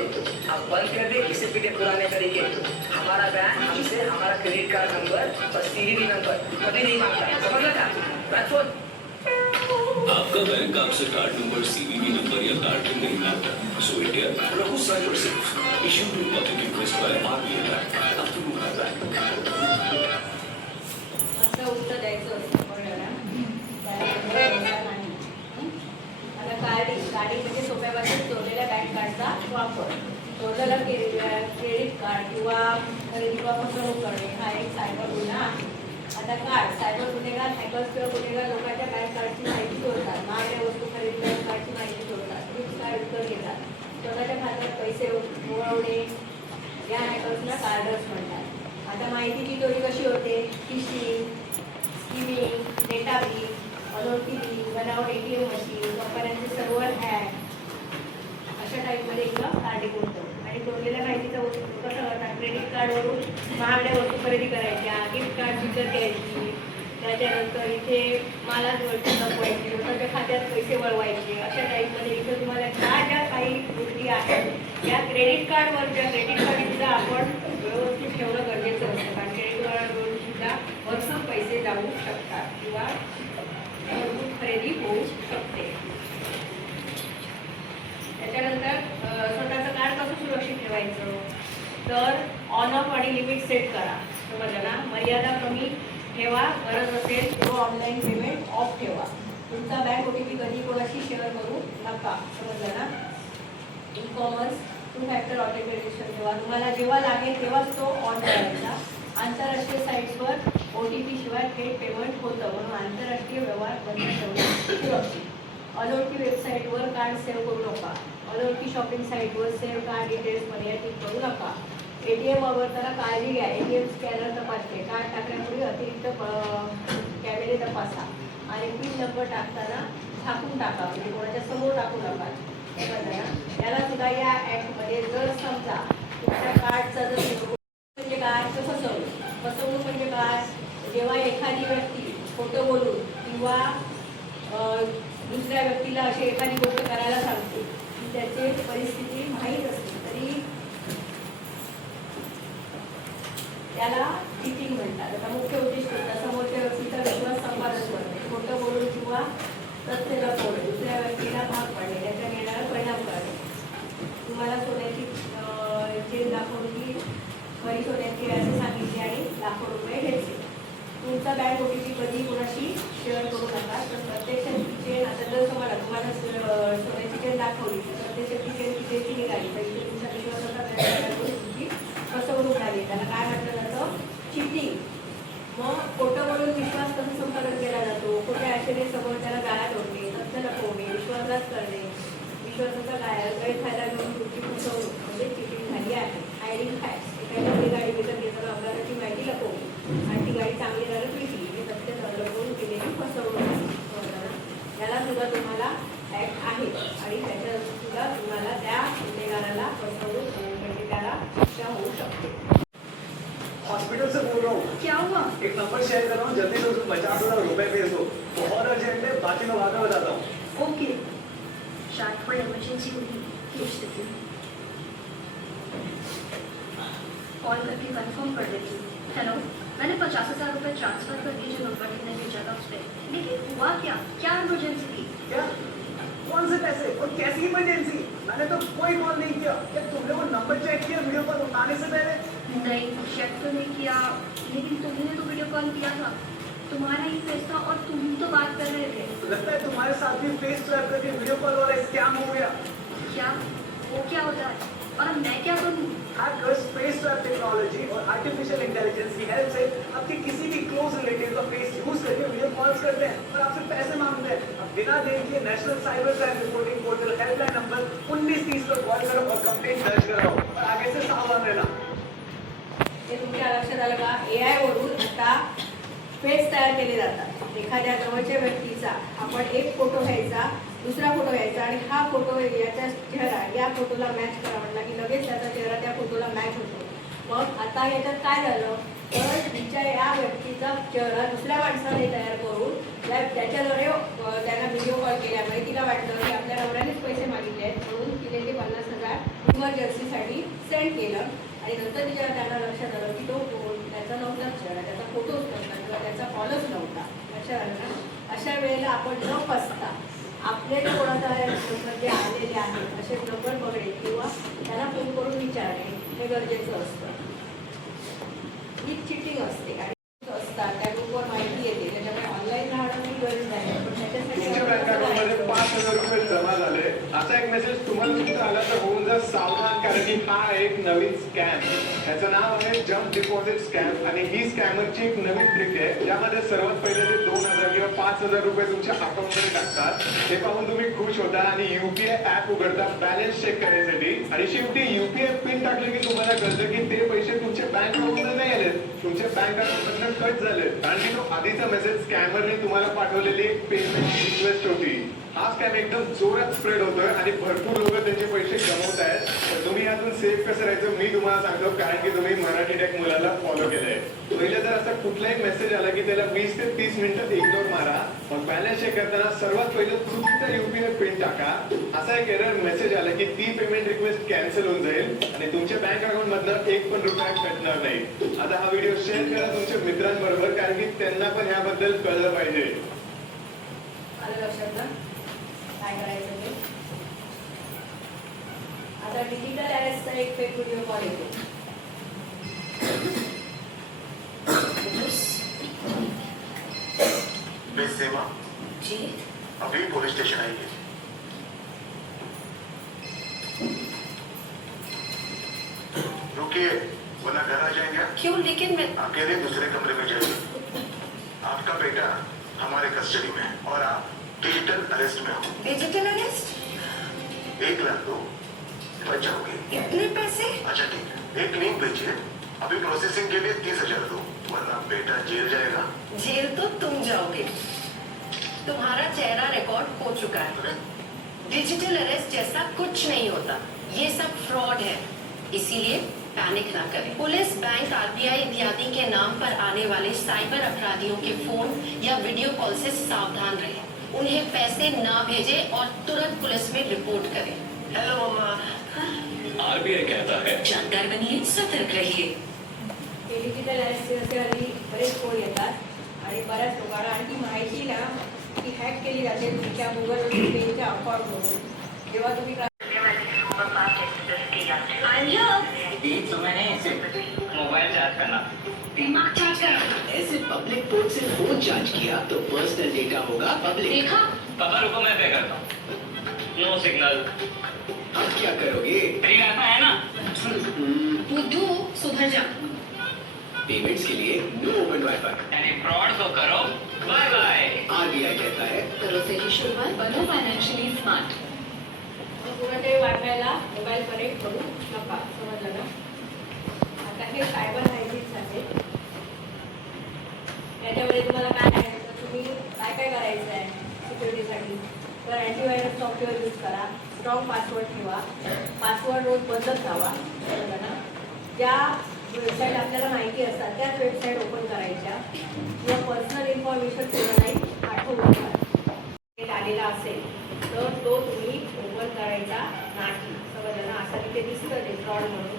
अब बंद कर दे किसी पीटे पुराने तरीके। हमारा बैंक हमसे हमारा क्रेडिट कार्ड नंबर और सीवीवी नंबर कभी नहीं मांगता, समझ लगा? रख फोन। आपका बैंक आपसे कार्ड नंबर, सीवीवी नंबर या कार्ड पिन नहीं मांगता। So India Raghu cyber safe issued with public request by RBI bank up to bank. असं उत्तर द्यायचं असतं कोणाला. त्याला नाही. आता गाडी म्हणजे सोप्या भाषेत चोरलेल्या बँक कार्डचा वापर. चोरलेला क्रेडिट कार्ड किंवा खरेदी किंवा फसवणूक करणे हा एक सायबर गुन्हा आहे. आता कार्ड सायबर गुन्हेगार हॅकर्स किंवा गुन्हेगार लोकांच्या बँक कार्डची माहिती चोरतात, महागड्या वस्तू खरेदी बँक कार्डची माहिती चोरतात, गिफ्ट कार्ड विकत घेतात, स्वतःच्या खात्यात पैसे ओळवणे या हॅकर्सना कार्डर्स म्हणतात. आता माहितीची चोरी कशी होते? फिशिंग, स्किमिंग, डेटा ब्रीच, अनोळखी लिंक, बनावट ATM मशीन, कंपन्यांचे सर्व्हर हॅक अशा टाईपमध्ये इथं कार्ड गुंतवतो. आणि चोरलेल्या माहितीचा उपयोग कसा करतात? क्रेडिट कार्डवरून महागड्या वस्तू खरेदी करायच्या, गिफ्ट कार्ड विकत घ्यायची, त्याच्यानंतर इथे मालाजवळची लपवायची, स्वतःच्या खात्यात पैसे वळवायचे अशा टाईपमध्ये इथं तुम्हाला ज्या काही गोष्टी आहेत या क्रेडिट कार्डवरच्या क्रेडिट कार्ड सुद्धा आपण व्यवस्थित ठेवणं गरजेचं असतं. कारण क्रेडिट कार्डवरून सुद्धा भरपूर पैसे जाऊ शकतात किंवा भरपूर खरेदी होऊ शकते. त्याच्यानंतर स्वतःचं कार्ड कसं सुरक्षित ठेवायचं? तर ऑन ऑफ आणि लिमिट सेट करा. समजलं ना? मर्यादा कमी ठेवा, गरज असेल तेव्हा ऑनलाईन पेमेंट ऑफ ठेवा. तुमचा बँक OTP कधी कोणाशी शेअर करू नका. समजलं ना? ई-कॉमर्स 2 फॅक्टर ऑथेंटिकेशन ठेवा. तुम्हाला जेव्हा लागेल तेव्हाच तो ऑन करायचा. आंतरराष्ट्रीय साईट्सवर OTP शिवाय थेट पेमेंट होतं, म्हणून आंतरराष्ट्रीय व्यवहार बंद ठेवणे सुरक्षित. अनोळखी वेबसाईटवर कार्ड सेव्ह करू नका. अनोळखी शॉपिंग साईटवर सेव्ह कार्ड डिटेल्स मर्यादित करू नका. ATM वापरताना काळजी घ्या. ATM स्कॅनर तपासते. कार्ड टाकण्यापूर्वी अतिरिक्त कॅमेरे तपासा आणि पिन नंबर टाकताना झाकून टाका, म्हणजे कोणाच्या समोर टाकू नका. याला सुद्धा या ॲक्टमध्ये जर समजा तुमच्या कार्डचा जर म्हणजे काय तर फसवणूक. फसवणूक म्हणजे काय? जेव्हा एखादी व्यक्ती खोटं बोलून किंवा दुसऱ्या व्यक्तीला अशी एखादी गोष्ट करायला सांगते की त्याची परिस्थिती माहीत असते तरी त्याला चिटिंग म्हणतात. आता मुख्य उद्देश होता समोरच्या व्यक्तीचा विश्वास संपादन करणे, खोटं बोलून किंवा तथ्य लपवणे, दुसऱ्या व्यक्तीला भाग पाडणे, त्याच्या निर्णयावर परिणाम करणे. तुम्हाला सोन्याची चेन दाखवून की खरी सोन्याची असे सांगितले आणि लाखो रुपये घेतले. तुमचा बँक OTP कधी कोणाशी शेअर करू नका. तर प्रत्यक्षात ती चेन आता जर तुम्हाला सोन्याची चेन दाखवली तर प्रत्यक्षात ती चेन कितीची निघाली तर इथे तुमच्या विश्वासाचा तुमची फसवणूक झाली. त्याला काय म्हटलं जातं? चिटिंग. मग खोटं बोलून विश्वास कसा संपादन केला जातो? खोट्या आशेने समोरच्याला जाळ्यात ओढणे, तथ्य लपवणे, विश्वासघात करणे, विश्वासाचा गैरफायदा घेऊन तुमची फसवणूक म्हणजे चिटिंग झाली आहे. Hiding facts. एखादी गाडी विकत घेताना अपघाताची माहिती लपवणे आणि ती गाडी चांगली झालं विकली हे तथ्य लपवून केलेली फसवणूक आहे. याला सुद्धा तुम्हाला ॲक्ट आहे आणि त्याच्यात सुद्धा तुम्हाला त्या गुन्हेगाराला फसवणूक म्हणजे त्याला शिक्षा होऊ शकते. हॉस्पिटल से बोल रहा हूँ. क्या हुआ? एक नंबर शेयर कर रहा हूँ, जल्दी से उसको 50,000 रुपए भेज दो. बहुत अर्जेंट है, बाकी मैं बाद में बताता हूँ. ओके. शायद कोई इमरजेंसी होगी, भेज देती हूँ. कॉल करके कंफर्म कर देती हूँ. हेलो, मैंने 50,000 रुपए ट्रांसफर कर दिए जो नंबर तुमने भेजा था उस पर. लेकिन हुआ क्या? क्या इमरजेंसी थी? क्या? कौन से पैसे और कैसी इमरजेंसी? मैंने तो कोई कॉल नहीं किया. क्या तुमने वो नंबर चेक किया वीडियो कॉल उठाने से पहले? नहीं, चेक तो नहीं किया, लेकिन तुमने तो वीडियो कॉल किया था. तुम्हारा ही फेस था और तुम ही तो बात कर रहे थे. लगता है तुम्हारे साथ भी फेस स्वैप करके वीडियो कॉल वाला स्कैम हो गया. क्या? वो क्या होता है? और अब मैं क्या करूँ? हैकर्स फेस स्वैप टेक्नोलॉजी और आर्टिफिशियल इंटेलिजेंस की हेल्प से आपके किसी भी क्लोज रिलेटिव का फेस यूज करके वीडियो कॉल्स करते हैं और आपसे पैसे मांगते हैं. अब बिना देर किए national cyber crime reporting portal helpline number 1930 पर कॉल करो और कंप्लेंट दर्ज कराओ और आगे से सावधान रहना. हे तुमच्या लक्षात आलं का? AI वरून आता फेस तयार केले जातात. एखाद्या जवळच्या व्यक्तीचा आपण एक फोटो घ्यायचा, दुसरा फोटो घ्यायचा आणि हा फोटो याच्या चेहरा या फोटोला मॅच करा म्हटला की लगेच त्याचा चेहरा त्या फोटोला मॅच होतो. मग आता याच्यात काय झालं तर तिच्या या व्यक्तीचा चेहरा दुसऱ्या माणसाने तयार करून त्याच्याद्वारे त्यांना व्हिडिओ कॉल केल्यामुळे तिला वाटलं की आपल्या नवऱ्यानेच पैसे मागितले आहेत म्हणून तिने ते सेंड केलं आणि नंतर त्यांना लक्षात आलं की तो त्याचा नव्हताच चेहरा, त्याचा फोटोच नव्हता किंवा त्याचा कॉलच नव्हता. लक्षात आलं ना. अशा वेळेला आपण न फसता आपले जे कोणाचा जे आलेले आहेत असे नंबर बघणे किंवा त्यांना फोन करून विचारणे हे गरजेचं असतं. ही चिटिंग असते आणि असतात त्या ग्रुपवर माहिती येते, त्याच्यामुळे ऑनलाईन राहणं ही गरज नाही. पण तुमच्या बँक अकाउंटमध्ये त्याच्यासाठी 5,000 रुपये जमा झाले असा एक मेसेज तुम्हाला सुद्धा आला तर होऊन जा सावधान, कारण की हा एक नवीन स्कॅम. याचं नाव आहे जम्प डिपॉझिट स्कॅम आणि ही स्कॅमरची एक नवीन ट्रिक आहे ज्यामध्ये सर्वात पहिले ते 2,000 किंवा 5,000 रुपये तुमच्या अकाउंटमध्ये टाकतात. ते पाहून तुम्ही खुश होता आणि युपीआय ऍप उघडता बॅलन्स चेक करण्यासाठी आणि शेवटी युपीआय पिन टाकले की तुम्हाला कळतं की ते पैसे तुमच्या बँक अकाउंटमध्ये नाही आले, तुमच्या बँक अकाउंटमधनं कट झाले. कारण की तो आधीचा मेसेज स्कॅमरने तुम्हाला पाठवलेली एक पेमेंट रिक्वेस्ट होती. हा स्कॅम एकदम जोरात स्प्रेड होतोय आणि भरपूर लोक त्यांचे पैसे गमवत आहेत. तर तुम्ही यातून सेफ कसं राहायचं मी तुम्हाला सांगतो, कारण की तुम्ही मराठी टेक मुलाला फॉलो केलंय. पहिले जर असा कुठलाही मेसेज आला की त्याला 20 ते 30 मिनिटं इग्नोर मारा. मग बॅलन्स चेक करताना सर्वात पहिले चुकीचा युपीआय पिन टाका. असा एक एरर मेसेज आला की ती पेमेंट रिक्वेस्ट कॅन्सल होऊन जाईल आणि तुमच्या बँक अकाउंट मधनं एक पण रुपया कटणार नाही. आता हा व्हिडिओ शेअर करा तुमच्या मित्रांबरोबर, कारण की त्यांना पण ह्याबद्दल कळलं पाहिजे. आलं लक्षात ना काय करायचं ते. आता डिजिटल अरेस्टचा एक फेक व्हिडिओ कॉल येतो. मिस सेवा जी अभी पुलिस स्टेशन आई है. रुकिए वरना घर आ जाएंगे. क्यों? लेकिन मैं अकेले दूसरे कमरे में जाइए. आपका बेटा हमारे कस्टडी में है और आप डिजिटल अरेस्ट में हो. डिजिटल अरेस्ट 1 लाख दो बच जाओगे. इतने पैसे? अच्छा ठीक है, एक लिंक भेजिए. अभी प्रोसेसिंग के लिए 30,000 दो वरना बेटा जेल जाएगा. जेल तो तुम जाओगे. तुम्हारा चेहरा रिकॉर्ड हो चुका है. अरे, डिजिटल अरेस्ट जैसा कुछ नहीं होता, ये सब फ्रॉड है. इसीलिए पैनिक ना करें. पुलिस, बैंक, आरबीआई इत्यादि के नाम पर आने वाले साइबर अपराधियों के फोन या वीडियो कॉल से सावधान रहें. उन्हें पैसे ना भेजें और तुरंत पुलिस में रिपोर्ट करें. Hello mamma. आरबीआई कहता है जानकार बनिए, सतर्क रहिए. हे डिजिटल अरेस्टचे असे हल्ली बरेच फोन येतात आणि बऱ्याच लोकांना आणखी माहिती ना की हॅक केली जाते तुमच्या गुगल पेच्या अकाउंटवरून. जेव्हा तुम्ही मोबाइल चार्ज करना. दिमाग चार्ज कर. ऐसे पब्लिक पोर्ट से फोन चार्ज किया तो पर्सनल डेटा होगा पब्लिक. देखा? पापा रुको मैं पे करता हूँ. No signal. अब क्या करोगे? फ्री वाईफाई है ना. बुद्धू, सुधर जा. पेमेंट्स के लिए नो ओपन वाईफाई. यानी फ्रॉड को करो बाय बाय. आरबीआई कहता है करो से ही शुरुआत, बनो फायनान्शियली स्मार्ट. कुणाच्याही वायफायला मोबाईल कनेक्ट करू नका. समजलं ना. आता हे सायबर हायजिन्स आहे. याच्यामध्ये तुम्हाला काय आहे तर तुम्ही काय काय करायचं आहे सिक्युरिटीसाठी. तर अँटीव्हायरस सॉफ्टवेअर यूज करा. स्ट्रॉंग पासवर्ड ठेवा. पासवर्ड रोज बदलत जावा. समजलं ना. ज्या वेबसाईट आपल्याला माहिती असतात त्याच वेबसाईट ओपन करायच्या किंवा पर्सनल इन्फॉर्मेशन कोणालाही पाठवू नका. आलेला असेल तर तो तुम्ही ओपन करायचा नाही. समजलं ना. असं तिथे दिसतं ते फ्रॉड म्हणून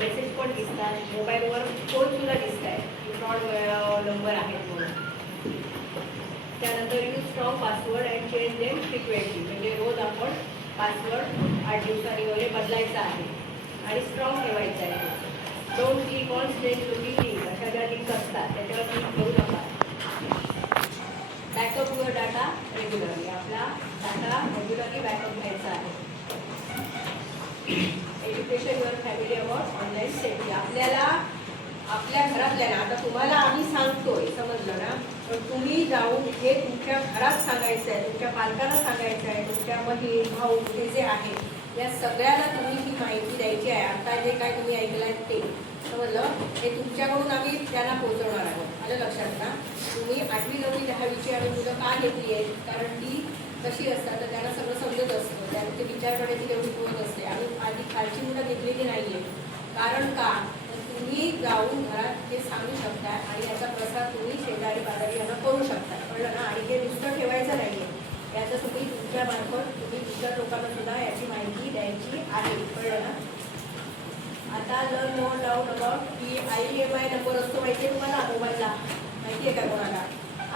मेसेज पण दिसतात. मोबाईलवर फोन सुद्धा दिसत आहे फ्रॉड नंबर आहेत म्हणून. त्यानंतर use strong password and change them frequently. म्हणजे रोज आपण पासवर्ड 8 दिवसांनी वगैरे बदलायचा आहे आणि स्ट्रॉंग ठेवायचा आहे. Don't click on stage looking link. अशा ज्या लिंक असतात त्याच्यावर क्लिक करू नका. Backup your data regularly. आपला डाटा रेग्युलरली बॅकअप घ्यायचा आहे. Education your family about online safety. आपल्याला आपल्या घरातल्या ना आता तुम्हाला आम्ही सांगतोय समजलं ना. पण तुम्ही जाऊन हे तुमच्या घरात सांगायचं आहे, तुमच्या पालकांना सांगायचं आहे, तुमच्या बहीण भाऊ हे जे आहे या सगळ्यांना तुम्ही ही माहिती द्यायची आहे. आता जे काय तुम्ही ऐकलं आहे ते समजलं हे तुमच्याकडून आम्ही त्यांना पोहोचवणार आहोत. आलं लक्षात ना. तुम्ही 8वी 9वी 10वीची आम्ही मुलं का घेतली आहेत कारण ती कशी असतात तर त्यांना सगळं समजत असतं. त्यांचे विचार करण्याची तेवढी ग्रोथ असते. आम्ही आधी खालची मुलं घेतलेली नाही आहे. कारण का तर तुम्ही जाऊन घरात हे सांगू शकता आणि याचा प्रसार तुम्ही शेजारी पाजारी यांना करू शकता. कळलं ना. आणि हे नुसतं ठेवायचं नाही आहे. याचं तुम्ही तुमच्या मार्फत तुम्ही इतर लोकांना सुद्धा याची माहिती द्यायची आहे. कळलं ना. आता लर्न मोर डाऊट अबाउट की IEMI नंबर असतो माहिती आहे तुम्हाला मोबाईलला, माहिती आहे का कोणाला?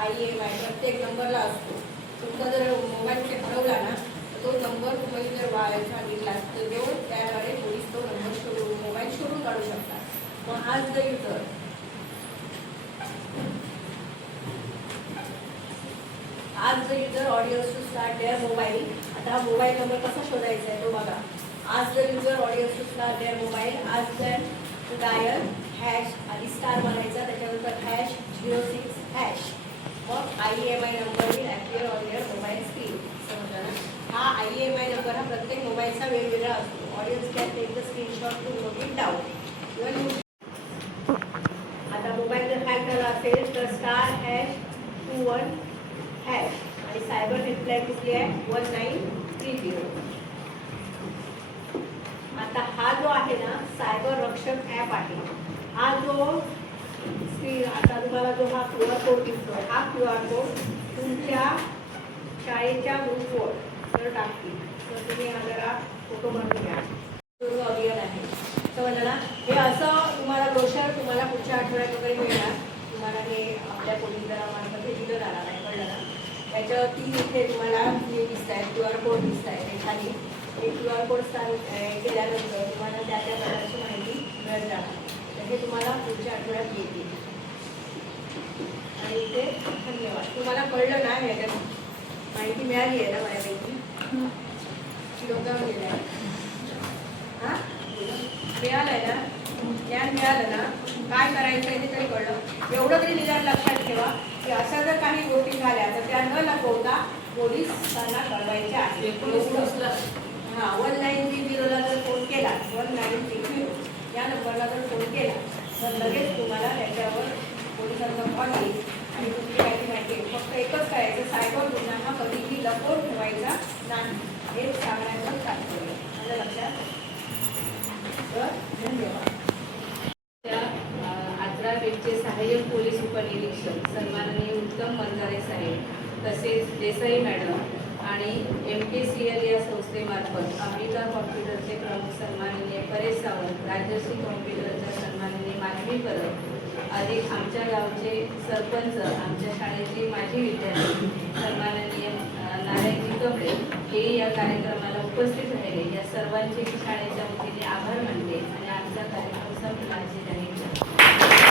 IEMI प्रत्येक नंबरला असतो. तुमचा जर मोबाईल हरवला ना तर तो नंबर तुम्ही जर सांगितला तर त्याद्वारे पोलीस तो नंबर शोधून मोबाईल शोधून काढू शकतात. मग आज जर user audience to start their mobile, आता हा मोबाईल नंबर कसा शोधायचा आहे तो बघा. आज जर user audience to start their mobile, आज जर टू डायल हॅश आधी स्टार मारायचा, त्याच्यानंतर #06#. मग IEMI number will appear on your mobile screen. समजलं ना? हा IEMI नंबर हा प्रत्येक मोबाईलचा वेगवेगळा असतो. Audience can take the screenshot to note it down. आता मोबाईल जर हॅक झाला असेल तर *#21# आणि सायबर हेल्पलाईन कुठली आहे 1930. आता हा जो आहे ना सायबर रक्षक ॲप आहे, हा जो आता तुम्हाला जो हा QR कोड दिसतोय, हा QR कोड तुमच्या शाळेच्या ग्रुपवर जर टाकतील तर तुम्ही हा जरा फोटो बनवून घ्या. अभियान आहे समजलं ना? हे असं तुम्हाला ब्रोशर तुम्हाला पुढच्या आठवड्यात वगैरे मिळणार. तुम्हाला हे आपल्या पोलीस दलामार्फत हे दिलं जाणार आहे, कळलं ना? त्याच्यावरती इथे तुम्हाला हे दिसत आहेत QR कोड दिसत आहे. एखादी हे QR कोड केल्यानंतर तुम्हाला त्या त्या प्रकारची माहिती मिळत जाणार. तर हे तुम्हाला पुढच्या आठवड्यात येतील. आणि इथे धन्यवाद. तुम्हाला कळलं ना ह्याच्यात माहिती मिळाली आहे ना बऱ्यापैकी? डोक्यावर गेलं आहे हां, मिळालं आहे ना? ज्ञान मिळालं ना? काय करायचं आहे ते तरी कळलं. एवढं तरी निदान लक्षात ठेवा की अशा जर काही गोष्टी झाल्या तर त्या न लपवता पोलिसांना कळवायच्या आहेत. हां, 1930ला जर फोन केला, 1930 या नंबरला जर फोन केला तर लगेच तुम्हाला त्याच्यावर पोलिसांचा कॉल येईल आणि तुमची माहिती आहे. फक्त एकच करायचं, सायबर गुन्हा हा कधीही लपवून ठेवायचा नाही, हे सांगण्याचं तात्पर्य. माझ्या लक्षात. तर धन्यवाद. आचरा बेटचे सहाय्यक पोलीस उपनिरीक्षक सन्माननीय उत्तम मंजारे साहेब, तसेच देसाई मॅडम आणि MKCL या संस्थेमार्फत अंबिका कॉम्प्युटरचे प्रमुख सन्माननीय परेश सावंत, राजश्री कॉम्प्युटरच्या सन्माननीय माधवी परब, अधिक आमच्या गावचे सरपंच, आमच्या शाळेचे माजी विद्यार्थी सन्माननीय नारायणजी कपडे हे या कार्यक्रमाला उपस्थित राहिले. या सर्वांचे शाळेच्या वतीने आभार मानते आणि आमचा कार्यक्रम संपला.